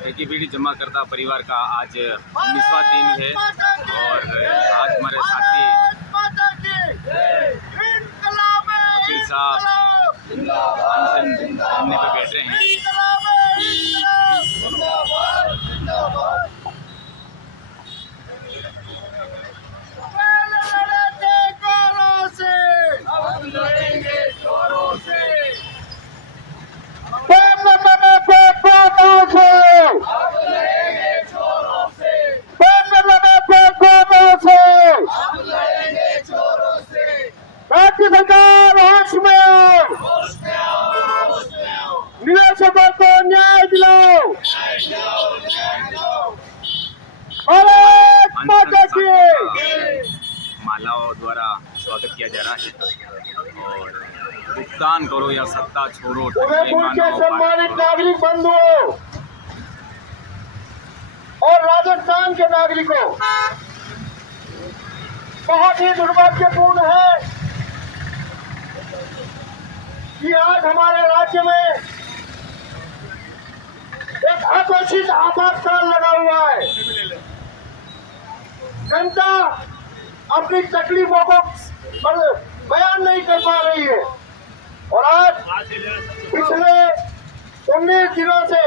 ठगी बीड़ी जमा करता परिवार का आज 19वां दिन है और आज हमारे साथी वकील साहब अनशन करने पे बैठे हैं। राज्य सरकार होश में आओ, निवेशकों को न्याय दिलाओ। भारत माता की मालाओं द्वारा स्वागत किया जा रहा है और भुगतान करो या सत्ता छोड़ो। उदयपुर के सम्मानित नागरिक बंधुओं और राजस्थान के नागरिकों, बहुत ही दुर्भाग्यपूर्ण है कि आज हमारे राज्य में एक अघोषित आपातकाल लगा हुआ है। जनता अपनी तकलीफों को बयान नहीं कर पा रही है और आज पिछले 19 दिनों से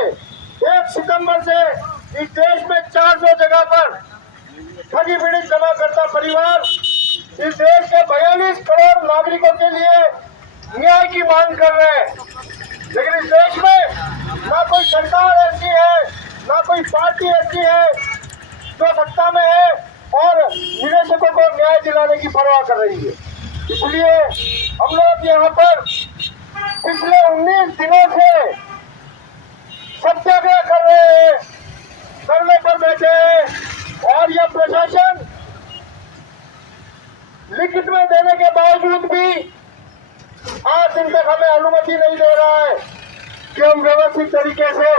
1 सितंबर से इस देश में 400 जगह पर ठगी पीड़ित जमाकर्ता परिवार इस देश के 42 करोड़ नागरिकों के लिए न्याय की मांग कर रहे हैं। लेकिन इस देश में ना कोई सरकार ऐसी है, ना कोई पार्टी ऐसी है जो सत्ता में है और निवेशकों को न्याय दिलाने की परवाह कर रही है। इसलिए हम लोग यहाँ पर पिछले 19 दिनों से सत्याग्रह कर रहे हैं, धरने पर बैठे हैं और यह प्रशासन लिखित में देने के बावजूद भी आज दिन तक हमें अनुमति नहीं दे रहा है कि हम व्यवस्थित तरीके से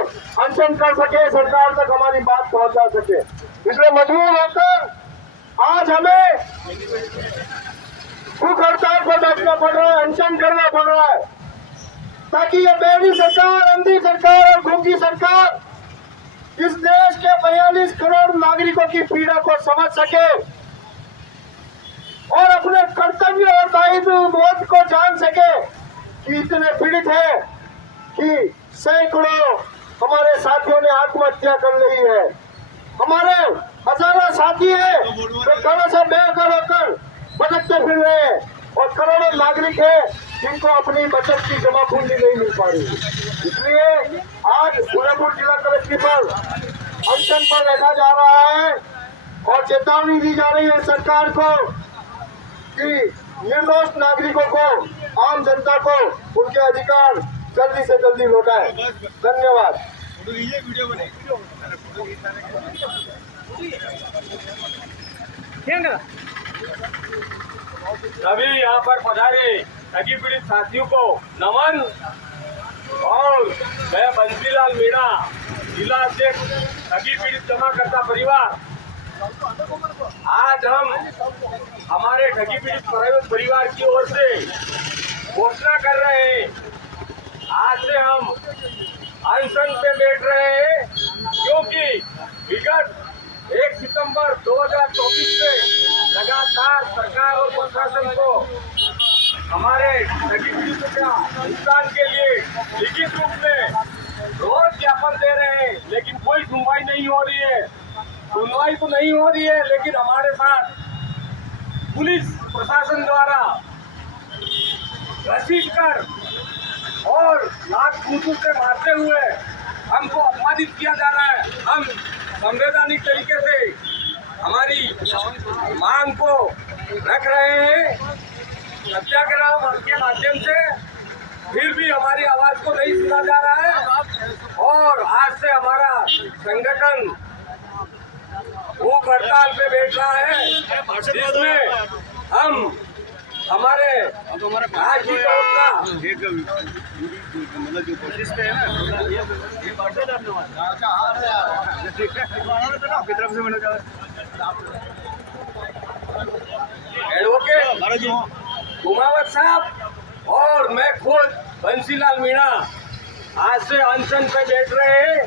अनशन कर सके, सरकार तक हमारी बात पहुंचा सके। इसलिए मजबूर होकर आज हमें भूख हड़ताल पर बैठना पड़ रहा है, अनशन करना पड़ रहा है, ताकि ये बेड़ी सरकार, अंधी सरकार और गूंगी सरकार इस देश के 42 करोड़ नागरिकों की पीड़ा को समझ सके और अपने कर्तव्य और दायित्व बोध को जान सके कि इतने पीड़ित है कि सैकड़ों हमारे साथियों ने आत्महत्या कर ली है। हमारे हजारों साथी हैं जो घरों से बेघर होकर भटकते फिर रहे हैं और करोड़ों नागरिक हैं जिनको अपनी बचत की जमा पूंजी नहीं मिल पा रही। इसलिए आज उदयपुर जिला कलेक्टर पर अनशन पर बैठा जा रहा है और चेतावनी दी जा रही है सरकार को कि निर्दोष नागरिकों को, आम जनता को उनके अधिकार जल्दी से जल्दी लौटाए। धन्यवाद। सभी यहाँ पर पधारे ठगी पीड़ित साथियों को नमन। और मैं बंसीलाल मीणा, जिला अध्यक्ष ठगी पीड़ित जमाकर्ता परिवार, आज हम हमारे ठगी पीड़ित परिवार की ओर से घोषणा कर रहे हैं। आज से हम अनशन पे बैठ रहे हैं क्योंकि विगत 1 सितंबर 2024 से लगातार सरकार और प्रशासन को हमारे ठगी पीड़ितों का भुगतान के लिए लिखित रूप में रोज ज्ञापन दे रहे हैं, लेकिन कोई सुनवाई नहीं हो रही है। सुनवाई तो नहीं हो रही है, लेकिन हमारे साथ पुलिस प्रशासन द्वारा घसीट कर और लात घूंसू से मारते हुए हमको अपमानित किया जा रहा है। हम संवैधानिक तरीके से हमारी मांग को रख रहे हैं सत्याग्रह के माध्यम से, फिर भी हमारी आवाज को नहीं सुना जा रहा है। और आज से हमारा संगठन भूख हड़ताल पे बैठ रहा है, जिसमें हम हमारे राज्य की प्रवक्ता मतलब जो कोशिश पे है ना ये आपकी तरफ से मैंने कहा एडवोकेट कुमावत साहब और मैं खुद बंसीलाल मीणा आज से अनशन पे बैठ रहे हैं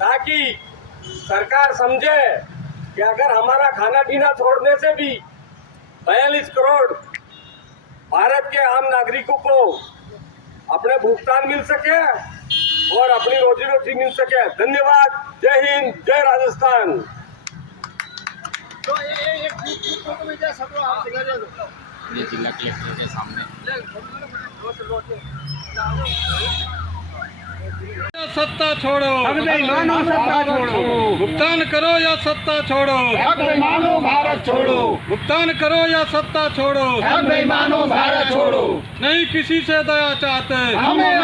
ताकि सरकार समझे कि अगर हमारा खाना पीना छोड़ने से भी 42 करोड़ भारत के आम नागरिकों को अपने भुगतान मिल सके और अपनी रोजी रोटी मिल सके। धन्यवाद। जय हिंद, जय राजस्थान। ये जिला कलेक्टर के सामने सत्ता छोड़ो, सत्ता छोड़ो, भुगतान करो या सत्ता छोड़ो, मानो भारत छोड़ो, भुगतान करो या सत्ता छोड़ो, मानो भारत छोड़ो, नहीं किसी से दया चाहते, हमें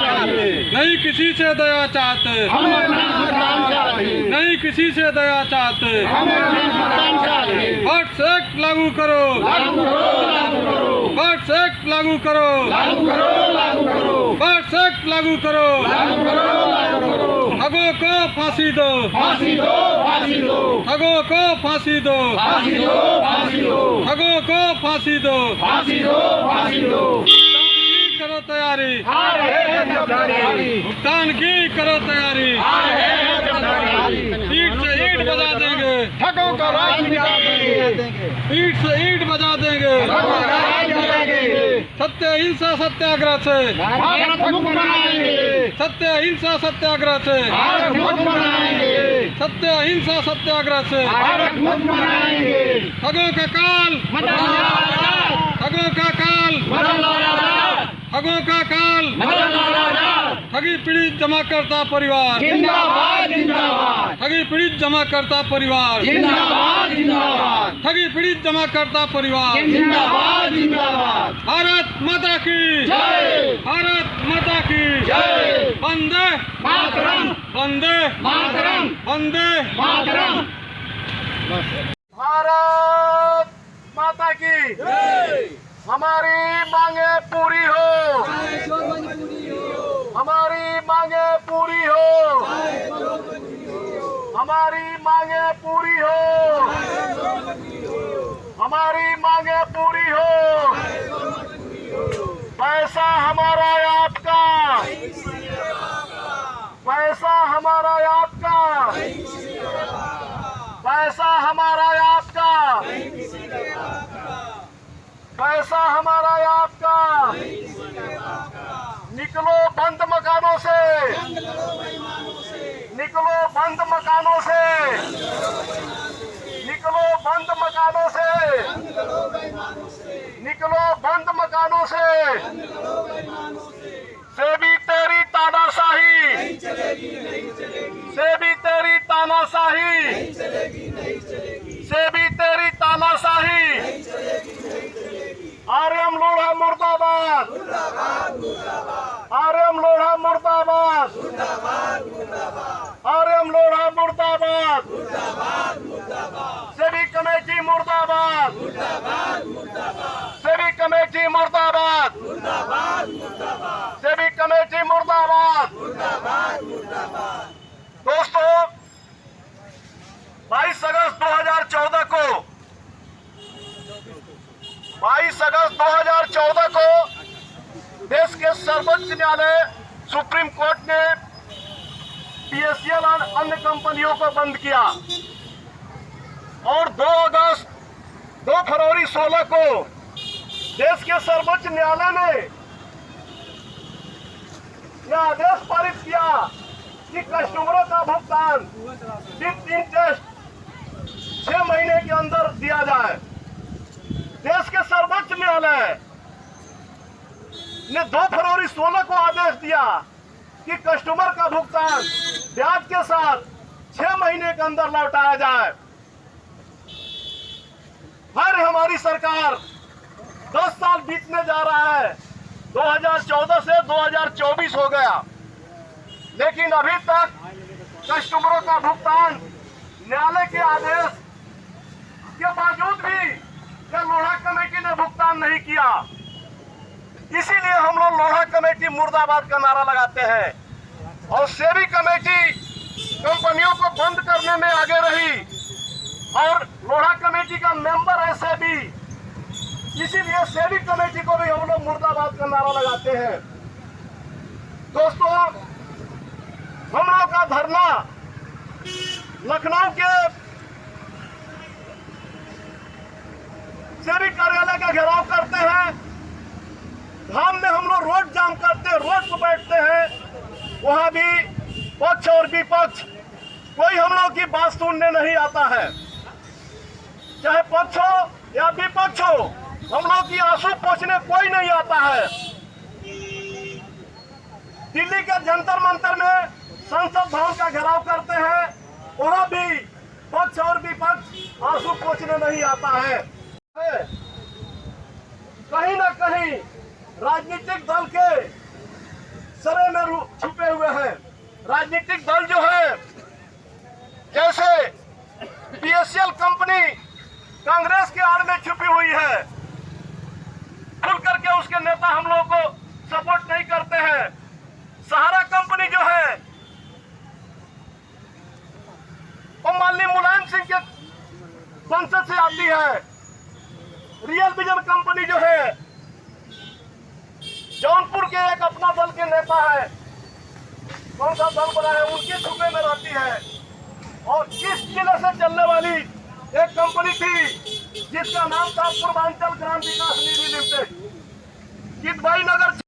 चाहिए, नहीं किसी से दया चाहते, हमें चाहिए, नहीं किसी से दया चाहते, हमें चाहिए, बर्ड्स एक्ट लागू करो, बर्ड्स एक्ट लागू करो, बर्ड्स एक्ट लागू करो, ठगों को फांसी दो, ठगों को फांसी दो, ठगों को फांसी दो, करो तैयारी, भुगतान की करो तैयारी, ईट से ईट बजा देंगे, ठगों का राज मिटाएंगे, ईट से ईट बजा देंगे, सत्य अहिंसा सत्याग्रह से, भारत मुक्त बनाएंगे, सत्य अहिंसा सत्याग्रह से, भारत मुक्त बनाएंगे, सत्य अहिंसा सत्याग्रह से, भारत मुक्त बनाएंगे, ठगों का काल, ठगों का काल, ठगों का काल, ठगी पीड़ित जमाकर्ता परिवार, जिंदाबाद जिंदाबाद, ठगी पीड़ित जमाकर्ता परिवार, जिंदाबाद जिंदाबाद, ठगी पीड़ित जमाकर्ता परिवार, जिंदाबाद जिंदाबाद, भारत माता की जय, भारत माता की जय, वंदे मातरम, वंदे मातरम, वंदे मातरम। भारत माता की हमारी मांगे पूरी हो, हमारी मांगे पूरी हो, हमारी मांगे पूरी हो, हमारी मांगे पूरी हो। पैसा हमारा आपका, पैसा हमारा आपका, पैसा हमारा आपका, पैसा हमारा आपका। निकलो बंद मकानों से, निकलो बंद मकानों से, निकलो बंद मकानों से, निकलो बंद मकानों से। से भी तेरी तानाशाही, से भी तेरी तानाशाही, से भी तेरी तानाशाही। आर्यम लोढ़ा मुर्दाबाद, आर्यम लोढ़ा मुर्दाबाद, आर्यम लोढ़ा मुर्दाबाद, सेवी कमेटी मुर्दाबाद, सेवी कमेटी मुर्दाबाद, सेवी कमेटी मुर्दाबाद। दोस्तों, 22 अगस्त 2014 को 22 अगस्त 2014 को देश के सर्वोच्च न्यायालय सुप्रीम कोर्ट ने पीएसएल और अन्य कंपनियों को बंद किया और 2 फरवरी 16 को देश के सर्वोच्च न्यायालय ने यह आदेश पारित किया कि कस्टमरों का भुगतान विद इंटरेस्ट 6 महीने के अंदर दिया जाए। देश के सर्वोच्च न्यायालय ने 2 फरवरी 16 को आदेश दिया कि कस्टमर का भुगतान ब्याज के साथ 6 महीने के अंदर लौटाया जाए। फिर हमारी सरकार 10 साल बीतने जा रहा है, 2014 से 2024 हो गया, लेकिन अभी तक कस्टमरों का भुगतान न्यायालय के आदेश के बावजूद भी लोढ़ा कमेटी ने भुगतान नहीं किया। इसीलिए हम लोग लोढ़ा कमेटी मुर्दाबाद का नारा लगाते हैं और सेबी कमेटी कंपनियों को बंद करने में आगे रही और लोढ़ा कमेटी का मेंबर है सेबी, इसीलिए सेबी कमेटी को भी हम लोग मुर्दाबाद का नारा लगाते हैं। दोस्तों, हम लोग का धरना लखनऊ के शहरी कार्यालय का घेराव करते हैं, धाम में हम लोग रोड जाम करते हैं, रोड पर बैठते हैं, वहां भी पक्ष और विपक्ष कोई हम लोग की बात सुनने नहीं आता है। चाहे पक्ष हो या विपक्ष हो, हम लोग की आंसू पोंछने कोई नहीं आता है। दिल्ली के जंतर मंतर में संसद भवन का घेराव करते हैं, वहां भी पक्ष और विपक्ष आंसू पोंछने नहीं आता है। कहीं ना कहीं राजनीतिक दल के सरे में छुपे हुए हैं। राजनीतिक दल जो है, जैसे पीएसएल कंपनी कांग्रेस के आड़ में छुपी हुई है, खुल करके उसके नेता हम लोगों को सपोर्ट नहीं करते हैं। सहारा कंपनी जो है वो माननीय मुलायम सिंह के संसद से आती है। रियल विजन कंपनी जो है जौनपुर के एक अपना दल के नेता है, कौन सा दल बना है, उनके छुपे में रहती है। और इस जिले से चलने वाली एक कंपनी थी जिसका नाम था पूर्वांचल ग्राम विकास निधि लिमिटेड, किदवाई नगर।